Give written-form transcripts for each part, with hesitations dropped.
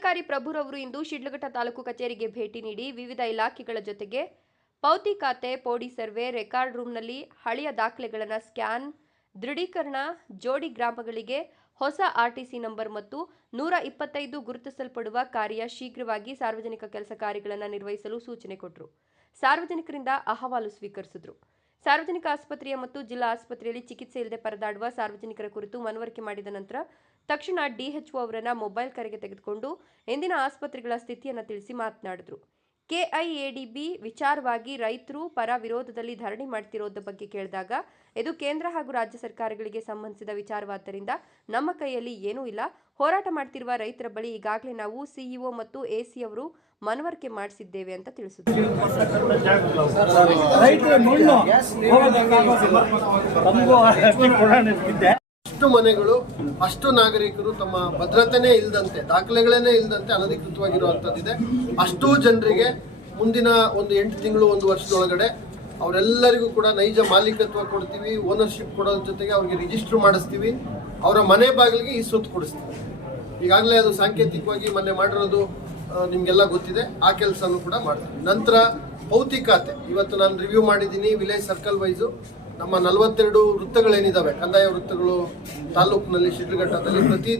ಜಿಲ್ಲಾಧಿಕಾರಿ ಪ್ರಭುರವರು ಇಂದು ಶಿಡ್ಲಘಟ್ಟ ತಾಲೂಕು ಕಚೇರಿಗೆ ಭೇಟಿ ನೀಡಿ ವಿವಿಧ ಇಲಾಖೆಗಳ ಜೊತೆಗೆ ಪೌತಿ ಖಾತೆ, ಪೋಡಿ ಸರ್ವೆ, ರೆಕಾರ್ಡ್ ರೂಮ್ನಲ್ಲಿ ಹಳೆಯ ದಾಖಲೆಗಳನ್ನು ಸ್ಕ್ಯಾನ್, ದೃಢೀಕರಣ, ಜೋಡಿ ಗ್ರಾಮಗಳಿಗೆ ಹೊಸ ಆರ್ಟಿಸಿ ನಂಬರ್ ಮತ್ತು 125 ಗುರುತಿಸಲ್ಪಡುವ ಕಾರ್ಯ ಶೀಘ್ರವಾಗಿ ಸಾರ್ವಜನಿಕ ಕೆಲಸ ಕಾರ್ಯಗಳನ್ನು ನಿರ್ವಹಿಸಲು ಸೂಚನೆ ಕೊಟ್ಟರು. ಸಾರ್ವಜನಿಕರಿಂದ ಅಹವಾಲು ಸ್ವೀಕರಿಸಿದರು. ಸಾರ್ವಜನಿಕ ಆಸ್ಪತ್ರೆಯ ಮತ್ತು ಜಿಲ್ಲಾ ಆಸ್ಪತ್ರೆಯಲ್ಲಿ ಚಿಕಿತ್ಸೆ ಇಲ್ಲದೆ ಪರದಾಡುವ ಸಾರ್ವಜನಿಕರ ಕುರಿತು ಮನವರಿಕೆ ಮಾಡಿದ ನಂತರ ತಕ್ಷಣ ಡಿಎಚ್ಒ ಅವರನ್ನು ಮೊಬೈಲ್ ಕರೆಗೆ ತೆಗೆದುಕೊಂಡು ಇಂದಿನ ಆಸ್ಪತ್ರೆಗಳ ಸ್ಥಿತಿಯನ್ನು ತಿಳಿಸಿ ಮಾತನಾಡಿದರು. ಕೆಐಎಡಿಬಿ ವಿಚಾರವಾಗಿ ರೈತರು ಪರ ವಿರೋಧದಲ್ಲಿ ಧರಣಿ ಮಾಡ್ತಿರೋದ ಬಗ್ಗೆ ಕೇಳಿದಾಗ ಇದು ಕೇಂದ್ರ ಹಾಗೂ ರಾಜ್ಯ ಸರ್ಕಾರಗಳಿಗೆ ಸಂಬಂಧಿಸಿದ ವಿಚಾರವಾದ್ದರಿಂದ ನಮ್ಮ ಕೈಯಲ್ಲಿ ಏನೂ ಇಲ್ಲ. ಹೋರಾಟ ಮಾಡ್ತಿರುವ ರೈತರ ಬಳಿ ಈಗಾಗಲೇ ನಾವು ಸಿಇಒ ಮತ್ತು ಎಸಿ ಅವರು ಮನವರಿಕೆ ಮಾಡಿಸಿದ್ದೇವೆ ಅಂತ ತಿಳಿಸಿದರು. ಅಷ್ಟು ಮನೆಗಳು, ಅಷ್ಟು ನಾಗರಿಕರು ತಮ್ಮ ಭದ್ರತೆನೇ ಇಲ್ಲದಂತೆ, ದಾಖಲೆಗಳೇ ಇಲ್ಲದಂತೆ ಅನಧಿಕೃತವಾಗಿರುವಂಥದ್ದಿದೆ. ಅಷ್ಟೂ ಜನರಿಗೆ ಮುಂದಿನ ಒಂದು 8 ತಿಂಗಳು 1 ವರ್ಷದೊಳಗಡೆ ಅವರೆಲ್ಲರಿಗೂ ಕೂಡ ನೈಜ ಮಾಲೀಕತ್ವ ಕೊಡ್ತೀವಿ. ಓನರ್ಶಿಪ್ ಕೊಡೋದ್ರ ಜೊತೆಗೆ ಅವ್ರಿಗೆ ರಿಜಿಸ್ಟರ್ ಮಾಡಿಸ್ತೀವಿ. ಅವರ ಮನೆ ಬಾಗಿಲಿಗೆ ಈ ಸ್ವತ್ತು ಕೊಡಿಸ್ತೀವಿ. ಈಗಾಗಲೇ ಅದು ಸಾಂಕೇತಿಕವಾಗಿ ಮೊನ್ನೆ ಮಾಡಿರೋದು ನಿಮಗೆಲ್ಲ ಗೊತ್ತಿದೆ. ಆ ಕೆಲಸನೂ ಕೂಡ ಮಾಡ್ತೀವಿ. ನಂತರ ಪೌತಿ ಖಾತೆ ಇವತ್ತು ನಾನು ರಿವ್ಯೂ ಮಾಡಿದ್ದೀನಿ. ವಿಲೇಜ್ ಸರ್ಕಲ್ ವೈಸು ನಮ್ಮ 42 ವೃತ್ತಗಳೇನಿದ್ದಾವೆ, ಕಂದಾಯ ವೃತ್ತಗಳು ತಾಲೂಕಿನಲ್ಲಿ ಶಿಡ್ಲಘಟ್ಟದಲ್ಲಿ ಪ್ರತಿ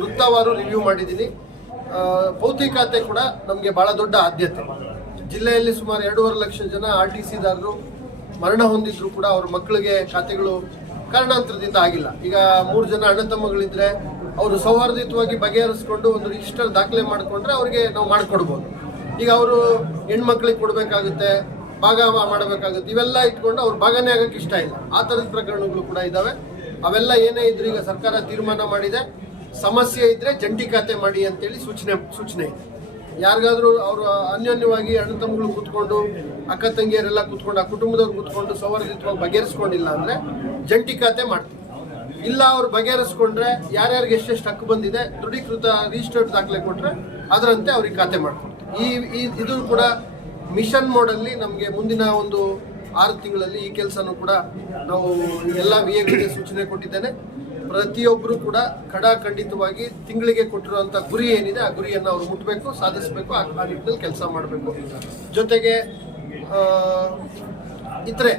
ವೃತ್ತವಾರು ರಿವ್ಯೂ ಮಾಡಿದ್ದೀನಿ. ಪೌತಿ ಖಾತೆ ಕೂಡ ನಮಗೆ ಭಾಳ ದೊಡ್ಡ ಆದ್ಯತೆ. ಜಿಲ್ಲೆಯಲ್ಲಿ ಸುಮಾರು 2.5 ಲಕ್ಷ ಜನ RTCದಾರರು ಮರಣ ಹೊಂದಿದ್ರು ಕೂಡ ಅವ್ರ ಮಕ್ಕಳಿಗೆ ಖಾತೆಗಳು ಕಾರಣಾಂತರದಿಂದ ಆಗಿಲ್ಲ. ಈಗ 3 ಜನ ಅಣ್ಣ ತಮ್ಮಗಳಿದ್ರೆ ಅವರು ಸೌಹಾರ್ದಯುತವಾಗಿ ಬಗೆಹರಿಸ್ಕೊಂಡು ಒಂದು ರಿಜಿಸ್ಟರ್ ದಾಖಲೆ ಮಾಡಿಕೊಂಡ್ರೆ ಅವ್ರಿಗೆ ನಾವು ಮಾಡಿಕೊಡ್ಬೋದು. ಈಗ ಅವರು ಹೆಣ್ಮಕ್ಳಿಗೆ ಕೊಡಬೇಕಾಗುತ್ತೆ, ಭಾಗ ಮಾಡಬೇಕಾಗುತ್ತೆ. ಇವೆಲ್ಲ ಇಟ್ಕೊಂಡು ಅವ್ರು ಭಾಗನೇ ಆಗೋಕ್ಕೆ ಇಷ್ಟ ಇಲ್ಲ. ಆ ಥರದ ಪ್ರಕರಣಗಳು ಕೂಡ ಇದ್ದಾವೆ. ಅವೆಲ್ಲ ಏನೇ ಇದ್ರು ಈಗ ಸರ್ಕಾರ ತೀರ್ಮಾನ ಮಾಡಿದೆ. ಸಮಸ್ಯೆ ಇದ್ದರೆ ಜಂಟಿ ಖಾತೆ ಮಾಡಿ ಅಂತೇಳಿ ಸೂಚನೆ ಇದೆ. ಯಾರಿಗಾದ್ರೂ ಅವರು ಅನ್ಯೋನ್ಯವಾಗಿ ಅಣ್ಣ ತಮ್ಮಗಳು ಕೂತ್ಕೊಂಡು, ಅಕ್ಕ ತಂಗಿಯರೆಲ್ಲ ಕೂತ್ಕೊಂಡು, ಆ ಕುಟುಂಬದವ್ರು ಕೂತ್ಕೊಂಡು ಸೌಹಾರ್ದಯುತವಾಗಿ ಬಗೆಹರಿಸ್ಕೊಂಡಿಲ್ಲ ಅಂದರೆ ಜಂಟಿ ಖಾತೆ ಮಾಡ್ತೀವಿ. ಇಲ್ಲ ಅವ್ರು ಬಗೆಹರಿಸ್ಕೊಂಡ್ರೆ ಯಾರ್ಯಾರಿಗೆ ಎಷ್ಟೆಷ್ಟು ಹಕ್ಕು ಬಂದಿದೆ ದೃಢೀಕೃತ ರಿಜಿಸ್ಟರ್ಡ್ ದಾಖಲೆ ಕೊಟ್ಟರೆ ಅದರಂತೆ ಅವ್ರಿಗೆ ಖಾತೆ ಮಾಡ್ಕೊಡ್ತೀವಿ. ಇದು ಕೂಡ ಮಿಷನ್ ಮೋಡಲ್ಲಿ ನಮಗೆ ಮುಂದಿನ ಒಂದು 6 ತಿಂಗಳಲ್ಲಿ ಈ ಕೆಲಸನೂ ಕೂಡ ನಾವು ಎಲ್ಲ ವಿಎಗಳಿಗೆ ಸೂಚನೆ ಕೊಟ್ಟಿದ್ದೇನೆ. ಪ್ರತಿಯೊಬ್ಬರು ಕೂಡ ಖಂಡಿತವಾಗಿ ತಿಂಗಳಿಗೆ ಕೊಟ್ಟಿರುವಂಥ ಗುರಿ ಏನಿದೆ ಆ ಗುರಿಯನ್ನು ಅವರು ಮುಟ್ಟಬೇಕು, ಸಾಧಿಸಬೇಕು. ಆ ನಿಟ್ಟಿನಲ್ಲಿ ಕೆಲಸ ಮಾಡಬೇಕು. ಜೊತೆಗೆ ಇತರೆ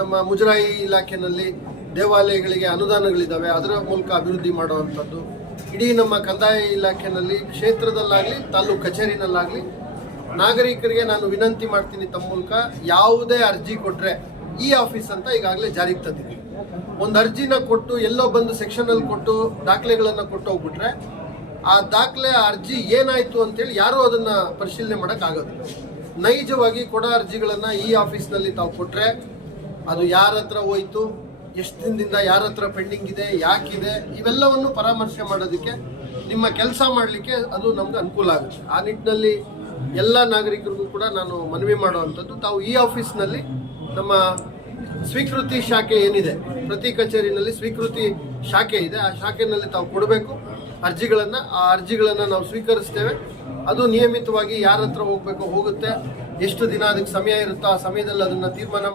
ನಮ್ಮ ಮುಜರಾಯಿ ಇಲಾಖೆಯಲ್ಲಿ ದೇವಾಲಯಗಳಿಗೆ ಅನುದಾನಗಳಿದ್ದಾವೆ, ಅದರ ಮೂಲಕ ಅಭಿವೃದ್ಧಿ ಮಾಡುವಂಥದ್ದು. ಇಡೀ ನಮ್ಮ ಕಂದಾಯ ಇಲಾಖೆಯಲ್ಲಿ ಕ್ಷೇತ್ರದಲ್ಲಾಗಲಿ ತಾಲೂಕು ಕಚೇರಿನಲ್ಲಾಗಲಿ ನಾಗರಿಕರಿಗೆ ನಾನು ವಿನಂತಿ ಮಾಡ್ತೀನಿ, ತಮ್ಮ ಮೂಲಕ ಯಾವುದೇ ಅರ್ಜಿ ಕೊಟ್ಟರೆ ಈ ಆಫೀಸ್ ಅಂತ ಈಗಾಗಲೇ ಜಾರಿಗೆ ತಂದಿದ್ದೀವಿ. ಒಂದು ಅರ್ಜಿನ ಕೊಟ್ಟು ಎಲ್ಲೋ ಬಂದು ಸೆಕ್ಷನಲ್ಲಿ ಕೊಟ್ಟು ದಾಖಲೆಗಳನ್ನು ಕೊಟ್ಟು ಹೋಗ್ಬಿಟ್ರೆ ಆ ದಾಖಲೆ ಅರ್ಜಿ ಏನಾಯಿತು ಅಂತೇಳಿ ಯಾರೂ ಅದನ್ನು ಪರಿಶೀಲನೆ ಮಾಡೋಕ್ಕಾಗೋದಿಲ್ಲ. ನೈಜವಾಗಿ ಕೊಡೋ ಅರ್ಜಿಗಳನ್ನು ಈ ಆಫೀಸ್ನಲ್ಲಿ ತಾವು ಕೊಟ್ಟರೆ ಅದು ಯಾರ ಹತ್ರ ಹೋಯ್ತು, ಎಷ್ಟು ದಿನದಿಂದ ಯಾರ ಹತ್ರ ಪೆಂಡಿಂಗ್ ಇದೆ, ಯಾಕಿದೆ, ಇವೆಲ್ಲವನ್ನು ಪರಾಮರ್ಶೆ ಮಾಡೋದಕ್ಕೆ, ನಿಮ್ಮ ಕೆಲಸ ಮಾಡಲಿಕ್ಕೆ ಅದು ನಮ್ಗೆ ಅನುಕೂಲ ಆಗುತ್ತೆ. ಆ ನಿಟ್ಟಿನಲ್ಲಿ ಎಲ್ಲ ನಾಗರಿಕರಿಗೂ ಕೂಡ ನಾನು ಮನವಿ ಮಾಡುವಂಥದ್ದು, ತಾವು ಈ ಆಫೀಸ್ನಲ್ಲಿ ನಮ್ಮ ಸ್ವೀಕೃತಿ ಶಾಖೆ ಏನಿದೆ, ಪ್ರತಿ ಕಚೇರಿನಲ್ಲಿ ಸ್ವೀಕೃತಿ ಶಾಖೆ ಇದೆ, ಆ ಶಾಖೆಯಲ್ಲಿ ತಾವು ಕೊಡಬೇಕು ಅರ್ಜಿಗಳನ್ನು. ಆ ಅರ್ಜಿಗಳನ್ನು ನಾವು ಸ್ವೀಕರಿಸ್ತೇವೆ. ಅದು ನಿಯಮಿತವಾಗಿ ಯಾರ ಹತ್ರ ಹೋಗಬೇಕು ಹೋಗುತ್ತೆ. ಎಷ್ಟು ದಿನ ಅದಕ್ಕೆ ಸಮಯ ಇರುತ್ತೋ ಆ ಸಮಯದಲ್ಲಿ ಅದನ್ನು ತೀರ್ಮಾನ